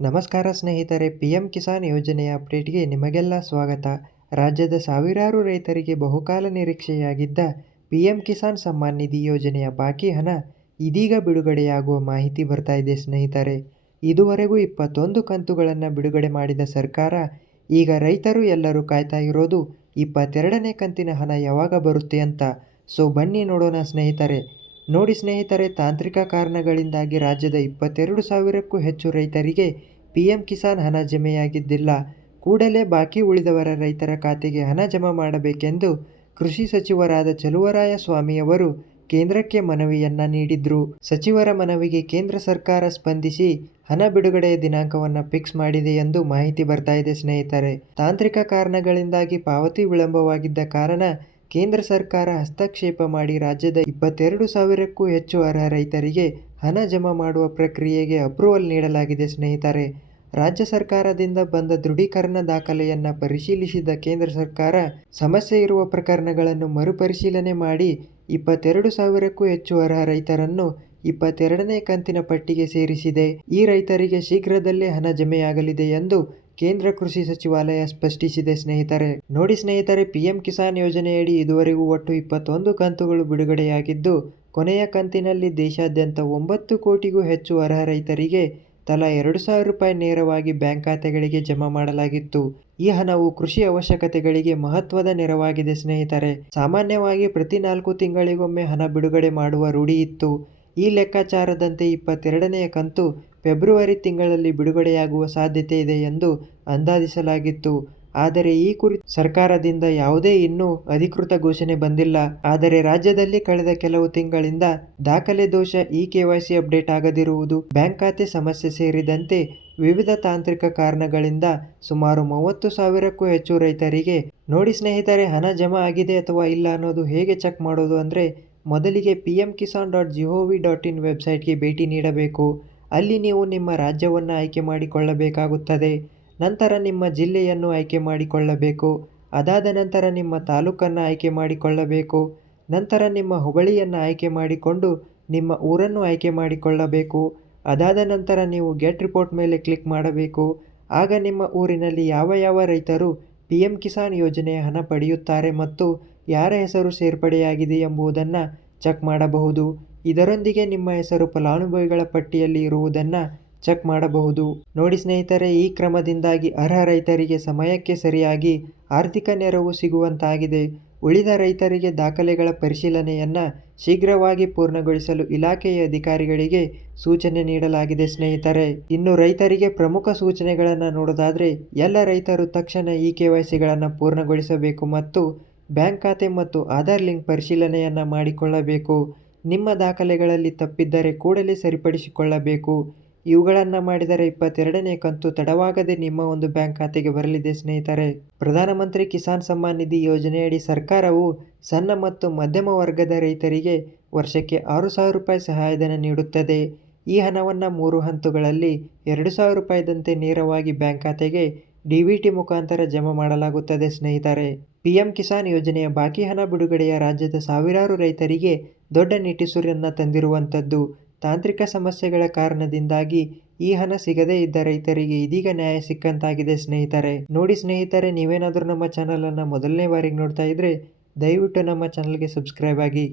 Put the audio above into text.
ನಮಸ್ಕಾರ ಸ್ನೇಹಿತರೆ, ಪಿಎಂ ಕಿಸಾನ್ ಯೋಜನೆಯ ಅಪ್ಡೇಟ್ಗೆ ನಿಮಗೆಲ್ಲ ಸ್ವಾಗತ. ರಾಜ್ಯದ ಸಾವಿರಾರು ರೈತರಿಗೆ ಬಹುಕಾಲ ನಿರೀಕ್ಷೆಯಾಗಿದ್ದ ಪಿಎಂ ಕಿಸಾನ್ ಸಮ್ಮಾನ್ ನಿಧಿ ಯೋಜನೆಯ ಬಾಕಿ ಹಣ ಇದೀಗ ಬಿಡುಗಡೆಯಾಗುವ ಮಾಹಿತಿ ಬರ್ತಾ ಇದೆ ಸ್ನೇಹಿತರೆ. ಇದುವರೆಗೂ 21 ಕಂತುಗಳನ್ನು ಬಿಡುಗಡೆ ಮಾಡಿದ ಸರ್ಕಾರ ಈಗ ರೈತರು ಎಲ್ಲರೂ ಕಾಯ್ತಾ ಇರೋದು 22ನೇ ಕಂತಿನ ಹಣ ಯಾವಾಗ ಬರುತ್ತೆ ಅಂತ. ಸೊ ಬನ್ನಿ ನೋಡೋಣ ಸ್ನೇಹಿತರೆ. ನೋಡಿ ಸ್ನೇಹಿತರೆ, ತಾಂತ್ರಿಕ ಕಾರಣಗಳಿಂದಾಗಿ ರಾಜ್ಯದ 22,000ಕ್ಕೂ ಹೆಚ್ಚು ರೈತರಿಗೆ ಪಿಎಂ ಕಿಸಾನ್ ಹಣ ಜಮೆಯಾಗಿದ್ದಿಲ್ಲ. ಕೂಡಲೇ ಬಾಕಿ ಉಳಿದವರ ರೈತರ ಖಾತೆಗೆ ಹಣ ಜಮಾ ಮಾಡಬೇಕೆಂದು ಕೃಷಿ ಸಚಿವರಾದ ಚಲುವರಾಯಸ್ವಾಮಿ ಅವರು ಕೇಂದ್ರಕ್ಕೆ ಮನವಿಯನ್ನ ನೀಡಿದ್ರು. ಸಚಿವರ ಮನವಿಗೆ ಕೇಂದ್ರ ಸರ್ಕಾರ ಸ್ಪಂದಿಸಿ ಹಣ ಬಿಡುಗಡೆಯ ದಿನಾಂಕವನ್ನು ಫಿಕ್ಸ್ ಮಾಡಿದೆ ಎಂದು ಮಾಹಿತಿ ಬರ್ತಾ ಇದೆ ಸ್ನೇಹಿತರೆ. ತಾಂತ್ರಿಕ ಕಾರಣಗಳಿಂದಾಗಿ ಪಾವತಿ ವಿಳಂಬವಾಗಿದ್ದ ಕಾರಣ ಕೇಂದ್ರ ಸರ್ಕಾರ ಹಸ್ತಕ್ಷೇಪ ಮಾಡಿ ರಾಜ್ಯದ 22,000ಕ್ಕೂ ಹೆಚ್ಚು ಅರ್ಹ ರೈತರಿಗೆ ಹಣ ಜಮಾ ಮಾಡುವ ಪ್ರಕ್ರಿಯೆಗೆ ಅಪ್ರೂವಲ್ ನೀಡಲಾಗಿದೆ ಸ್ನೇಹಿತರೆ. ರಾಜ್ಯ ಸರ್ಕಾರದಿಂದ ಬಂದ ದೃಢೀಕರಣ ದಾಖಲೆಯನ್ನು ಪರಿಶೀಲಿಸಿದ ಕೇಂದ್ರ ಸರ್ಕಾರ ಸಮಸ್ಯೆ ಇರುವ ಪ್ರಕರಣಗಳನ್ನು ಮರುಪರಿಶೀಲನೆ ಮಾಡಿ 22,000ಕ್ಕೂ ಹೆಚ್ಚು ಅರ್ಹ ರೈತರನ್ನು 22ನೇ ಕಂತಿನ ಪಟ್ಟಿಗೆ ಸೇರಿಸಿದೆ. ಈ ರೈತರಿಗೆ ಶೀಘ್ರದಲ್ಲೇ ಹಣ ಜಮೆಯಾಗಲಿದೆ ಎಂದು ಕೇಂದ್ರ ಕೃಷಿ ಸಚಿವಾಲಯ ಸ್ಪಷ್ಟಿಸಿದೆ ಸ್ನೇಹಿತರೆ. ನೋಡಿ ಸ್ನೇಹಿತರೆ, ಪಿಎಂ ಕಿಸಾನ್ ಯೋಜನೆಯಡಿ ಇದುವರೆಗೂ ಒಟ್ಟು 21 ಕಂತುಗಳು ಬಿಡುಗಡೆಯಾಗಿದ್ದು, ಕೊನೆಯ ಕಂತಿನಲ್ಲಿ ದೇಶಾದ್ಯಂತ 9 ಕೋಟಿಗೂ ಹೆಚ್ಚು ಅರ್ಹ ರೈತರಿಗೆ ತಲಾ 2,000 ರೂಪಾಯಿ ನೇರವಾಗಿ ಬ್ಯಾಂಕ್ ಖಾತೆಗಳಿಗೆ ಜಮಾ ಮಾಡಲಾಗಿತ್ತು. ಈ ಹಣವು ಕೃಷಿ ಅವಶ್ಯಕತೆಗಳಿಗೆ ಮಹತ್ವದ ನೆರವಾಗಿದೆ ಸ್ನೇಹಿತರೆ. ಸಾಮಾನ್ಯವಾಗಿ ಪ್ರತಿ 4 ತಿಂಗಳಿಗೊಮ್ಮೆ ಹಣ ಬಿಡುಗಡೆ ಮಾಡುವ ರೂಢಿ ಇತ್ತು. ಈ ಲೆಕ್ಕಾಚಾರದಂತೆ 22ನೇ ಕಂತು ಫೆಬ್ರವರಿ ತಿಂಗಳಲ್ಲಿ ಬಿಡುಗಡೆಯಾಗುವ ಸಾಧ್ಯತೆ ಇದೆ ಎಂದು ಅಂದಾಜಿಸಲಾಗಿತ್ತು. ಆದರೆ ಈ ಕುರಿತು ಸರ್ಕಾರದಿಂದ ಯಾವುದೇ ಇನ್ನೂ ಅಧಿಕೃತ ಘೋಷಣೆ ಬಂದಿಲ್ಲ. ಆದರೆ ರಾಜ್ಯದಲ್ಲಿ ಕಳೆದ ಕೆಲವು ತಿಂಗಳಿಂದ ದಾಖಲೆ ದೋಷ, KYC ಅಪ್ಡೇಟ್ ಆಗದಿರುವುದು, ಬ್ಯಾಂಕ್ ಖಾತೆ ಸಮಸ್ಯೆ ಸೇರಿದಂತೆ ವಿವಿಧ ತಾಂತ್ರಿಕ ಕಾರಣಗಳಿಂದ ಸುಮಾರು 30,000ಕ್ಕೂ ಹೆಚ್ಚು ರೈತರಿಗೆ ನೋಡಿ ಸ್ನೇಹಿತರೆ, ಹಣ ಜಮಾ ಆಗಿದೆ ಅಥವಾ ಇಲ್ಲ ಅನ್ನೋದು ಹೇಗೆ ಚೆಕ್ ಮಾಡೋದು ಅಂದರೆ, ಮೊದಲಿಗೆ pmkisan.gov.in ವೆಬ್ಸೈಟ್ಗೆ ಭೇಟಿ ನೀಡಬೇಕು. ಅಲ್ಲಿ ನೀವು ನಿಮ್ಮ ರಾಜ್ಯವನ್ನು ಆಯ್ಕೆ ಮಾಡಿಕೊಳ್ಳಬೇಕಾಗುತ್ತದೆ. ನಂತರ ನಿಮ್ಮ ಜಿಲ್ಲೆಯನ್ನು ಆಯ್ಕೆ ಮಾಡಿಕೊಳ್ಳಬೇಕು. ಅದಾದ ನಂತರ ನಿಮ್ಮ ತಾಲೂಕನ್ನು ಆಯ್ಕೆ ಮಾಡಿಕೊಳ್ಳಬೇಕು. ನಂತರ ನಿಮ್ಮ ಹೋಬಳಿಯನ್ನು ಆಯ್ಕೆ ಮಾಡಿಕೊಂಡು ನಿಮ್ಮ ಊರನ್ನು ಆಯ್ಕೆ ಮಾಡಿಕೊಳ್ಳಬೇಕು. ಅದಾದ ನಂತರ ನೀವು ಗೆಟ್ ರಿಪೋರ್ಟ್ ಮೇಲೆ ಕ್ಲಿಕ್ ಮಾಡಬೇಕು. ಆಗ ನಿಮ್ಮ ಊರಿನಲ್ಲಿ ಯಾವ ರೈತರು ಪಿಎಂ ಕಿಸಾನ್ ಯೋಜನೆಯ ಹಣ ಪಡೆಯುತ್ತಾರೆ ಮತ್ತು ಯಾರ ಹೆಸರು ಸೇರ್ಪಡೆಯಾಗಿದೆ ಎಂಬುದನ್ನು ಚೆಕ್ ಮಾಡಬಹುದು. ಇದರೊಂದಿಗೆ ನಿಮ್ಮ ಹೆಸರು ಫಲಾನುಭವಿಗಳ ಪಟ್ಟಿಯಲ್ಲಿ ಇರುವುದನ್ನು ಚೆಕ್ ಮಾಡಬಹುದು. ನೋಡಿ ಸ್ನೇಹಿತರೆ, ಈ ಕ್ರಮದಿಂದಾಗಿ ಅರ್ಹ ರೈತರಿಗೆ ಸಮಯಕ್ಕೆ ಸರಿಯಾಗಿ ಆರ್ಥಿಕ ನೆರವು ಸಿಗುವಂತಾಗಿದೆ. ಉಳಿದ ರೈತರಿಗೆ ದಾಖಲೆಗಳ ಪರಿಶೀಲನೆಯನ್ನು ಶೀಘ್ರವಾಗಿ ಪೂರ್ಣಗೊಳಿಸಲು ಇಲಾಖೆಯ ಅಧಿಕಾರಿಗಳಿಗೆ ಸೂಚನೆ ನೀಡಲಾಗಿದೆ ಸ್ನೇಹಿತರೆ. ಇನ್ನು ರೈತರಿಗೆ ಪ್ರಮುಖ ಸೂಚನೆಗಳನ್ನು ನೋಡೋದಾದರೆ, ಎಲ್ಲ ರೈತರು ತಕ್ಷಣ KYCಗಳನ್ನು ಪೂರ್ಣಗೊಳಿಸಬೇಕು ಮತ್ತು ಬ್ಯಾಂಕ್ ಖಾತೆ ಮತ್ತು ಆಧಾರ್ ಲಿಂಕ್ ಪರಿಶೀಲನೆಯನ್ನು ಮಾಡಿಕೊಳ್ಳಬೇಕು. ನಿಮ್ಮ ದಾಖಲೆಗಳಲ್ಲಿ ತಪ್ಪಿದ್ದರೆ ಕೂಡಲೇ ಸರಿಪಡಿಸಿಕೊಳ್ಳಬೇಕು. ಇವುಗಳನ್ನು ಮಾಡಿದರೆ 22ನೇ ಕಂತು ತಡವಾಗದೆ ನಿಮ್ಮ ಒಂದು ಬ್ಯಾಂಕ್ ಖಾತೆಗೆ ಬರಲಿದೆ ಸ್ನೇಹಿತರೆ. ಪ್ರಧಾನಮಂತ್ರಿ ಕಿಸಾನ್ ಸಮ್ಮಾನ್ ನಿಧಿ ಯೋಜನೆಯಡಿ ಸರ್ಕಾರವು ಸಣ್ಣ ಮತ್ತು ಮಧ್ಯಮ ವರ್ಗದ ರೈತರಿಗೆ ವರ್ಷಕ್ಕೆ 6,000 ರೂಪಾಯಿ ಸಹಾಯಧನ ನೀಡುತ್ತದೆ. ಈ ಹಣವನ್ನು 3 ಹಂತಗಳಲ್ಲಿ 2,000 ರೂಪಾಯಿದಂತೆ ನೇರವಾಗಿ ಬ್ಯಾಂಕ್ ಖಾತೆಗೆ DBT ಮುಖಾಂತರ ಜಮಾ ಮಾಡಲಾಗುತ್ತದೆ ಸ್ನೇಹಿತರೆ. ಪಿಎಂ ಕಿಸಾನ್ ಯೋಜನೆಯ ಬಾಕಿ ಹಣ ಬಿಡುಗಡೆಯ ರಾಜ್ಯದ ಸಾವಿರಾರು ರೈತರಿಗೆ ದೊಡ್ಡ ನಿಟ್ಟುಸಿರನ್ನು ತಂದಿರುವಂಥದ್ದು. ತಾಂತ್ರಿಕ ಸಮಸ್ಯೆಗಳ ಕಾರಣದಿಂದಾಗಿ ಈ ಹಣ ಸಿಗದೇ ಇದ್ದ ರೈತರಿಗೆ ಇದೀಗ ನ್ಯಾಯ ಸಿಕ್ಕಂತಾಗಿದೆ ಸ್ನೇಹಿತರೆ. ನೋಡಿ ಸ್ನೇಹಿತರೆ, ನೀವೇನಾದರೂ ನಮ್ಮ ಚಾನಲನ್ನು ಮೊದಲನೇ ಬಾರಿಗೆ ನೋಡ್ತಾ ಇದ್ರೆ ದಯವಿಟ್ಟು ನಮ್ಮ ಚಾನಲ್ಗೆ ಸಬ್ಸ್ಕ್ರೈಬ್ ಆಗಿ.